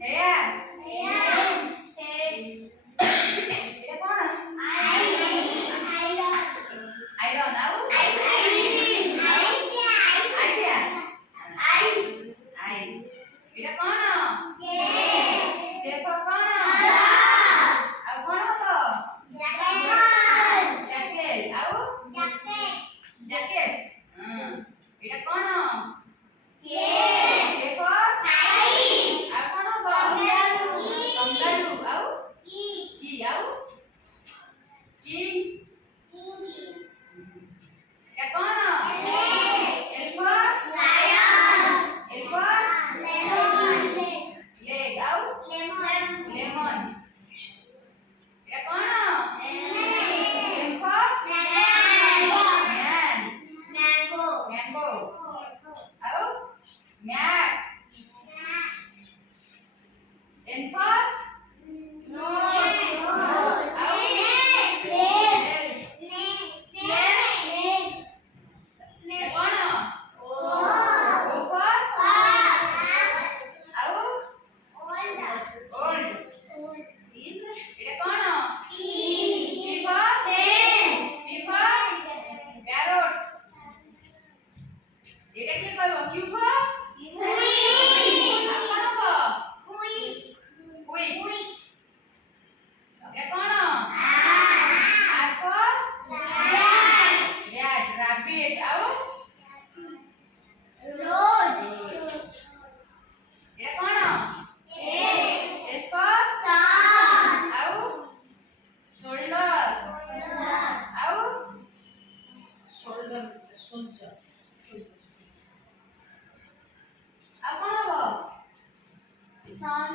Hair. এটা কোন? Iron. આવું? Idea. Eyes. এটা કોણ? Shape of કોણ? ଆଉ કોણ ହବ? Jacket. ଆଉ? Jacket. এটা কোଣ? Shape of? ଆଉ કોଣ ହବ? Kangaroo. ଆଉ? Key. ଆଉ? King. এটা কোଣ? Elephant. Elephant. Leg. ଆଉ? Lemon. এটা কোଣ? Elephant. Man. Mango. ଆଉ? Mat. Elephant. ଆଉ? এটা কোଣ? Gopher. ଆଉ? Old. এটা কোଣ? Beaver. Beaver. Parrot. এটা কি কইব? Cupid. ଆଉ কোଣ ହବ? Quick. এটা কোଣ? Apple. Rat. Rabbit. ଆଉ? এটা কোଣ? Esper. ଆଉ? Shoulder. ଆଉ? soldier. ଆଉ କୋଣ ହବ? Sun.